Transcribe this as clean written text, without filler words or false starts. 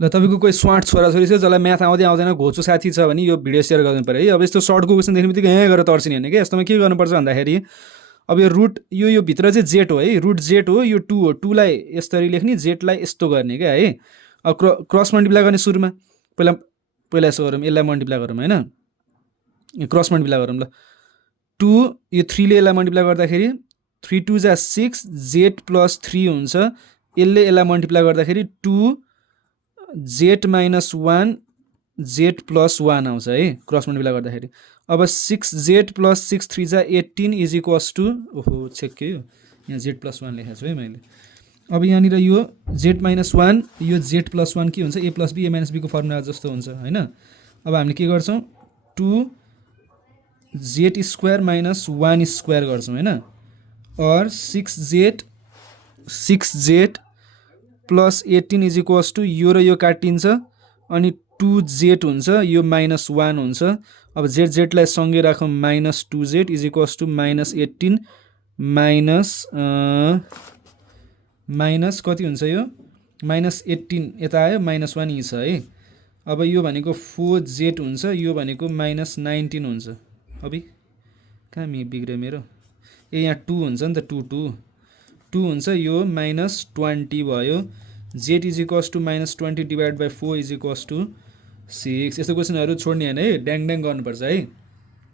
ल तपाईँको कोही स्मार्ट छोराछोरी छ जसलाई म्याथ आउँदै आउँदैन घोचो साथी छ भने यो भिडियो सेयर गर्नु पऱ्यो है। अब यस्तो सर्टको क्वेसन देख्ने बित्तिकै यहीँ गरेर तर्सिने होइन क्या। यस्तोमा के गर्नुपर्छ भन्दाखेरि अब यो रुट यो भित्र चाहिँ जेट हो है, रुट जेट हो, यो टू हो, टूलाई यसरी लेख्ने, जेटलाई यस्तो गर्ने क्या है। अब क्रस मल्टिप्लाई गर्ने सुरुमा पहिला पहिला यसो गरौँ, यसलाई मल्टिप्लाई गरौँ होइन, क्रस मल्टिप्लाई गरौँ ल। टू यो थ्रीले यसलाई मल्टिप्लाई गर्दाखेरि 3 2 जा 6 जेट प्लस 3 हुन्छ। यसलाई मल्टिप्लाई गर्दाखेरि 2 जेट माइनस 1 जेट प्लस 1 आउँछ है क्रस मल्टिप्लाई गर्दाखेरि। अब 6 जेट प्लस 6 3 जा 18 इज इक्वल्स टू, ओहो छेक्कै हो यहाँ जेट प्लस 1 लेखेको छु है मैले। अब यहाँनिर यो जेट माइनस 1 यो जेट प्लस 1 के हुन्छ, A plus B A minus बीको फर्मुला जस्तो हुन्छ होइन। अब हामीले के गर्छौँ, 2 जेट स्क्वायर माइनस 1 स्क्वायर गर्छौँ होइन। और 6 z plus 18 is equals to यो र यो काटिन्छ अनि 2 जेट हुन्छ, यो माइनस 1 हुन्छ। अब जेटलाई सँगै राखौँ, minus 2 z is equals to minus 18 minus कति हुन्छ यो, माइनस 18 यता आयो, माइनस 1 यी छ है। अब यो भनेको 4 जेट हुन्छ, यो भनेको माइनस 19 हुन्छ। अब कहाँ बिग्रियो मेरो, ए यहाँ 2 हुन्छ नि त, 2 हुन्छ, यो माइनस 20 भयो। Z is equals to minus 20 divide by 4 is equals to 6। यस्तो क्वेसनहरू छोड्ने होइन है, ड्याङ ड्याङ गर्नुपर्छ है।